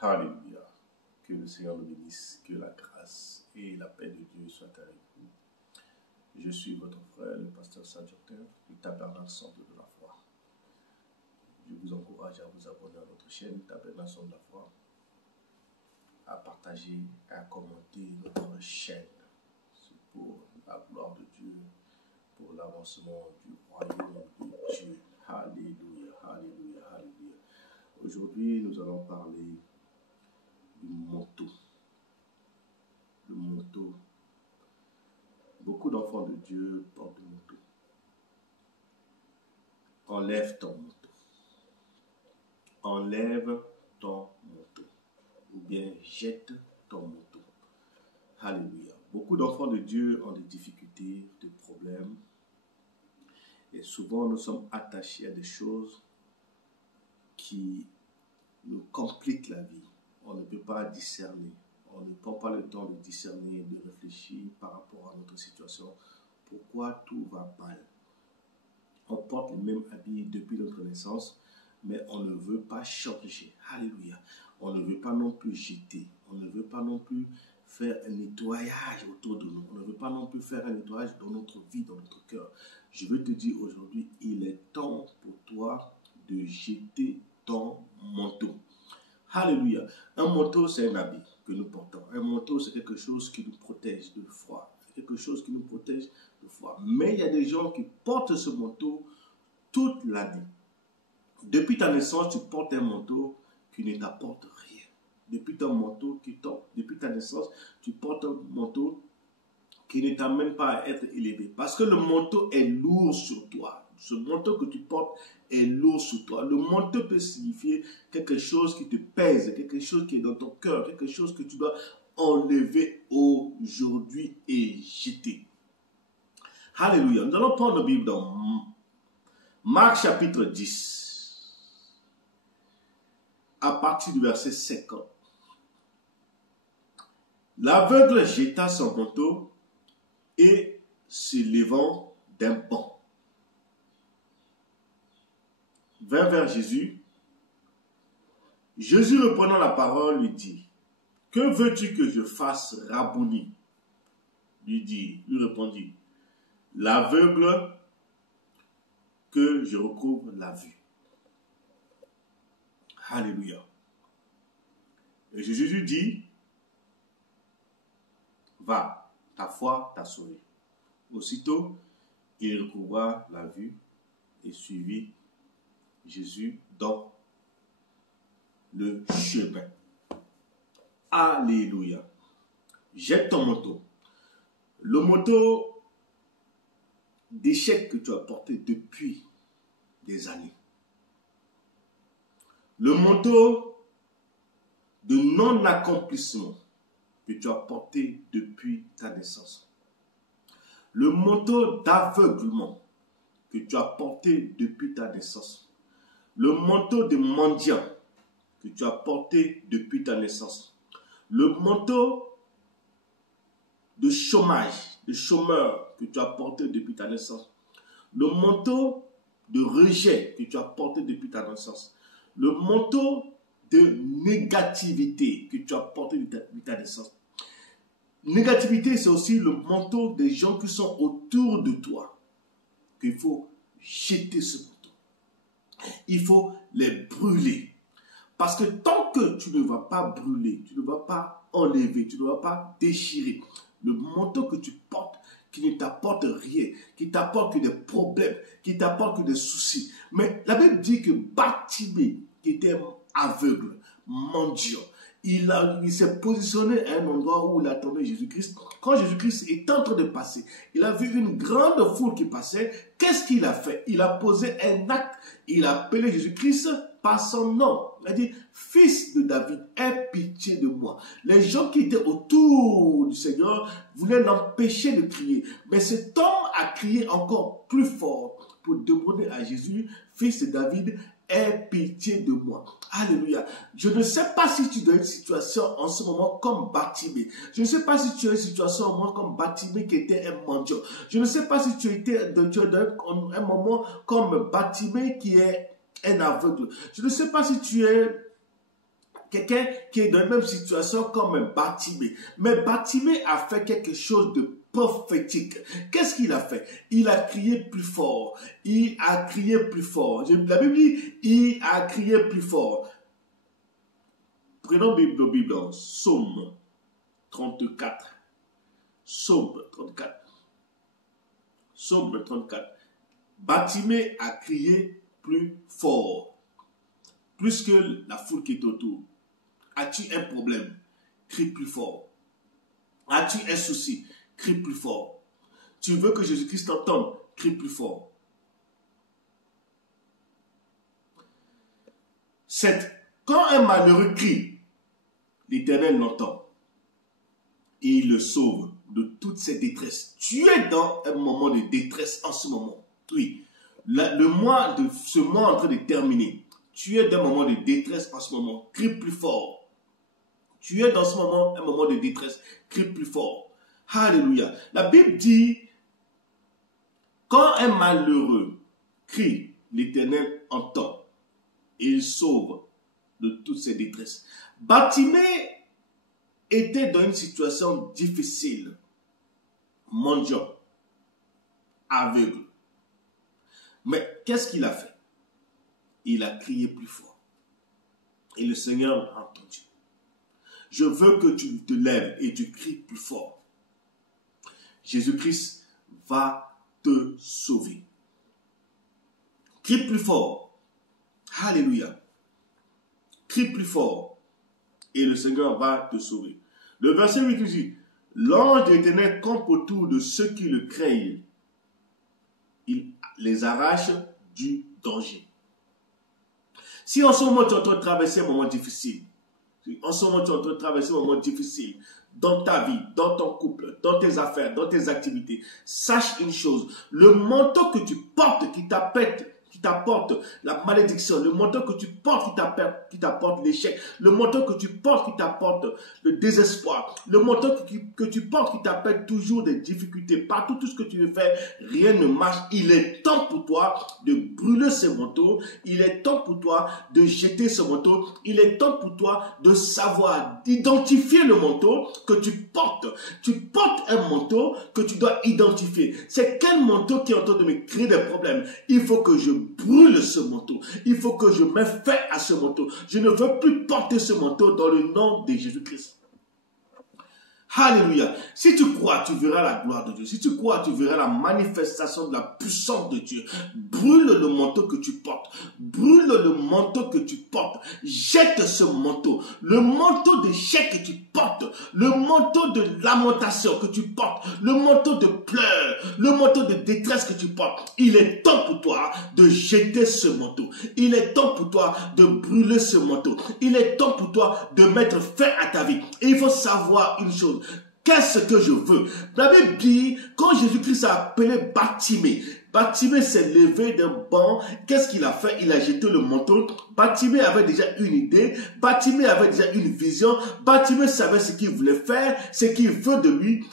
Alléluia. Que le Seigneur nous bénisse, que la grâce et la paix de Dieu soient avec vous. Je suis votre frère, le pasteur Saint-Jocteur, du Tabernacle Centre de la Foi. Je vous encourage à vous abonner à notre chaîne Tabernacle Centre de la Foi, à partager et à commenter notre chaîne. C'est pour la gloire de Dieu, pour l'avancement du royaume de Dieu. Alléluia, alléluia, alléluia. Aujourd'hui, nous allons parler du manteau. Le manteau. Beaucoup d'enfants de Dieu portent le manteau. Enlève ton manteau. Enlève ton manteau. Ou bien jette ton manteau. Alléluia. Beaucoup d'enfants de Dieu ont des difficultés, des problèmes. Et souvent, nous sommes attachés à des choses qui nous compliquent la vie. On ne peut pas discerner. On ne prend pas le temps de discerner, de réfléchir par rapport à notre situation. Pourquoi tout va mal? On porte les mêmes habits depuis notre naissance, mais on ne veut pas changer. Alléluia. On ne veut pas non plus jeter. On ne veut pas non plus faire un nettoyage autour de nous. On ne veut pas non plus faire un nettoyage dans notre vie, dans notre cœur. Je veux te dire aujourd'hui, il est temps pour toi de jeter ton manteau. Alléluia. Un manteau, c'est un habit que nous portons. Un manteau, c'est quelque chose qui nous protège de froid. C'est quelque chose qui nous protège de froid. Mais il y a des gens qui portent ce manteau toute l'année. Depuis ta naissance, tu portes un manteau qui ne t'apporte rien. Depuis ta naissance, tu portes un manteau qui ne t'amène pas à être élevé. Parce que le manteau est lourd sur toi. Ce manteau que tu portes est lourd sur toi. Le manteau peut signifier quelque chose qui te pèse, quelque chose qui est dans ton cœur, quelque chose que tu dois enlever aujourd'hui et jeter. Alléluia. Nous allons prendre la Bible dans Marc chapitre 10, à partir du verset 50. L'aveugle jeta son manteau et se levant d'un bond, vint vers Jésus. Jésus reprenant la parole lui dit, « Que veux-tu que je fasse, Rabouni ?» Lui répondit, « L'aveugle, que je recouvre la vue. » Alléluia. Et Jésus lui dit, « Va, ta foi t'a sauvé. » Aussitôt, il recouvra la vue et suivit Jésus dans le chemin. Alléluia. Jette ton manteau. Le manteau d'échec que tu as porté depuis des années. Le manteau de non-accomplissement que tu as porté depuis ta naissance. Le manteau d'aveuglement que tu as porté depuis ta naissance. Le manteau de mendiant que tu as porté depuis ta naissance. Le manteau de chômage, de chômeur que tu as porté depuis ta naissance. Le manteau de rejet que tu as porté depuis ta naissance. Le manteau de négativité que tu as porté depuis ta naissance. Négativité, c'est aussi le manteau des gens qui sont autour de toi. Qu'il faut jeter ce manteau. Il faut les brûler. Parce que tant que tu ne vas pas brûler, tu ne vas pas enlever, tu ne vas pas déchirer le manteau que tu portes, qui ne t'apporte rien, qui t'apporte que des problèmes, qui t'apporte que des soucis. Mais la Bible dit que Bartimée, qui était aveugle, mendiant, il s'est positionné à un endroit où il attendait Jésus-Christ. Quand Jésus-Christ est en train de passer, il a vu une grande foule qui passait. Qu'est-ce qu'il a fait? Il a posé un acte. Il a appelé Jésus-Christ par son nom. Il a dit, « Fils de David, aie pitié de moi. » Les gens qui étaient autour du Seigneur voulaient l'empêcher de crier. Mais cet homme a crié encore plus fort pour demander à Jésus, « Fils de David, aie pitié de moi. » Alléluia. Je ne sais pas si tu es dans une situation en ce moment comme Bartimée. Je ne sais pas si tu es dans une situation en ce moment comme Bartimée qui était un mendiant. Je ne sais pas si tu étais dans un moment comme Bartimée qui est un aveugle. Je ne sais pas si tu es quelqu'un qui est dans la même situation comme Bartimée. Mais Bartimée a fait quelque chose de prophétique. Qu'est-ce qu'il a fait? Il a crié plus fort. Il a crié plus fort. La Bible dit, il a crié plus fort. Prenons nos Bibles. Psaume 34. Psaume 34. Psaume 34. Bartimée a crié plus fort. Plus que la foule qui est autour. As-tu un problème? Crie plus fort. As-tu un souci? Crie plus fort. Tu veux que Jésus-Christ t'entende? Crie plus fort. 7. Quand un malheureux crie, l'Éternel l'entend et il le sauve de toutes ses détresses. Tu es dans un moment de détresse en ce moment. Oui. Ce mois est en train de terminer. Tu es dans un moment de détresse en ce moment. Crie plus fort. Tu es dans ce moment, un moment de détresse. Crie plus fort. Alléluia. La Bible dit, quand un malheureux crie, l'Éternel entend et il sauve de toutes ses détresses. Bartimée était dans une situation difficile, mendiant, aveugle. Mais qu'est-ce qu'il a fait? Il a crié plus fort. Et le Seigneur a entendu. Je veux que tu te lèves et tu cries plus fort. Jésus-Christ va te sauver. Crie plus fort. Alléluia. Crie plus fort. Et le Seigneur va te sauver. Le verset 8 dit, l'ange de l'Éternel campe autour de ceux qui le craignent. Il les arrache du danger. Si en ce moment tu es en train de traverser un moment difficile, en ce moment tu es en train de traverser un moment difficile, dans ta vie, dans ton couple, dans tes affaires, dans tes activités, sache une chose, le manteau que tu portes qui t'apporte la malédiction, le manteau que tu portes qui t'apporte l'échec, le manteau que tu portes qui t'apporte le désespoir, le manteau que tu portes qui t'appelle toujours des difficultés. Partout, tout ce que tu veux faire, rien ne marche. Il est temps pour toi de brûler ce manteau. Il est temps pour toi de jeter ce manteau. Il est temps pour toi de savoir, d'identifier le manteau que tu portes. Tu portes un manteau que tu dois identifier. C'est quel manteau qui est en train de me créer des problèmes? Il faut que je brûle ce manteau. Il faut que je mette fin à ce manteau. Je ne veux plus porter ce manteau dans le nom de Jésus-Christ. Alléluia. Si tu crois, tu verras la gloire de Dieu. Si tu crois, tu verras la manifestation de la puissance de Dieu. Brûle le manteau que tu portes. Brûle le manteau que tu portes. Jette ce manteau. Le manteau d'échec que tu portes. Le manteau de lamentation que tu portes. Le manteau de pleurs. Le manteau de détresse que tu portes. Il est temps pour toi de jeter ce manteau. Il est temps pour toi de brûler ce manteau. Il est temps pour toi de mettre fin à ta vie. Et il faut savoir une chose. Qu'est-ce que je veux? La Bible dit, quand Jésus-Christ a appelé Bartimée, Bartimée s'est levé d'un banc. Qu'est-ce qu'il a fait? Il a jeté le manteau. Bartimée avait déjà une idée. Bartimée avait déjà une vision. Bartimée savait ce qu'il voulait faire, ce qu'il veut de lui,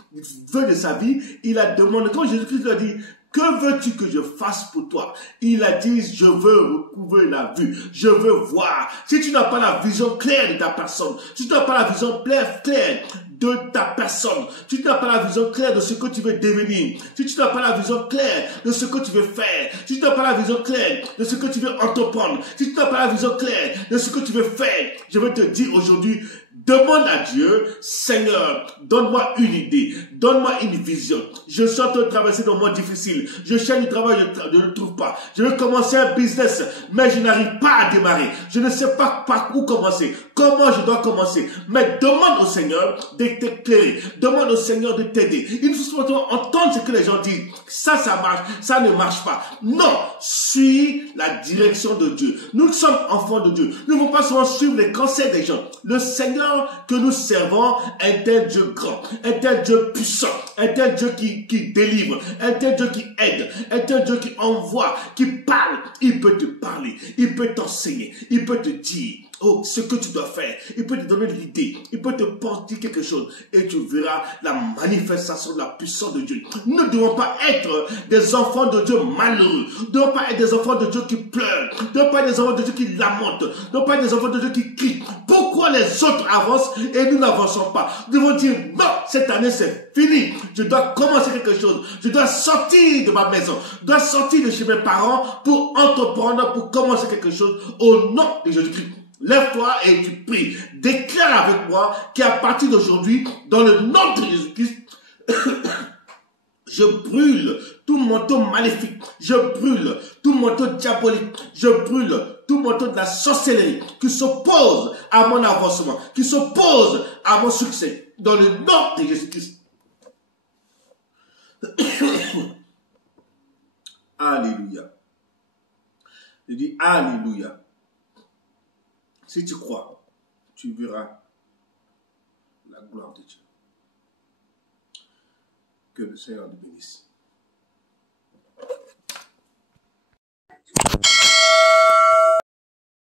veut de sa vie. Il a demandé, quand Jésus-Christ lui a dit, que veux-tu que je fasse pour toi? Il a dit, je veux recouvrer la vue. Je veux voir. Si tu n'as pas la vision claire de ta personne, si tu n'as pas la vision claire de ta personne, si tu n'as pas la vision claire de ce que tu veux devenir, si tu n'as pas la vision claire de ce que tu veux faire, si tu n'as pas la vision claire de ce que tu veux entreprendre, si tu n'as pas la vision claire de ce que tu veux faire, je veux te dire aujourd'hui, demande à Dieu, Seigneur, donne-moi une idée, donne-moi une vision. Je suis en train de traverser un moment difficile. Je cherche du travail, je ne le trouve pas. Je veux commencer un business, mais je n'arrive pas à démarrer. Je ne sais pas par où commencer, comment je dois commencer. Mais demande au Seigneur de t'éclairer. Demande au Seigneur de t'aider. Il faut entendre ce que les gens disent. Ça marche, ça ne marche pas. Non, suis la direction de Dieu. Nous sommes enfants de Dieu. Nous ne pouvons pas seulement suivre les conseils des gens. Le Seigneur Seigneur que nous servons, un tel Dieu grand, un tel Dieu puissant, un tel Dieu qui délivre, un tel Dieu qui aide, un tel Dieu qui envoie, qui parle. Il peut te parler, il peut t'enseigner, il peut te dire oh, ce que tu dois faire. Il peut te donner l'idée, il peut te porter quelque chose et tu verras la manifestation de la puissance de Dieu. Nous ne devons pas être des enfants de Dieu malheureux. Nous ne devons pas être des enfants de Dieu qui pleurent. Nous ne devons pas être des enfants de Dieu qui lamentent. Nous ne devons pas être des enfants de Dieu qui crient. Pourquoi les autres avancent et nous n'avançons pas? Nous devons dire non, cette année c'est fini. Je dois commencer quelque chose. Je dois sortir de ma maison. Je dois sortir de chez mes parents pour entreprendre, pour commencer quelque chose au nom de Jésus-Christ. Lève-toi et tu pries. Déclare avec moi qu'à partir d'aujourd'hui, dans le nom de Jésus-Christ, je brûle tout manteau maléfique. Je brûle tout manteau diabolique. Je brûle tout manteau de la sorcellerie qui s'oppose à mon avancement, qui s'oppose à mon succès. Dans le nom de Jésus-Christ. Alléluia. Je dis Alléluia. Si tu crois, tu verras la gloire de Dieu. Que le Seigneur te bénisse.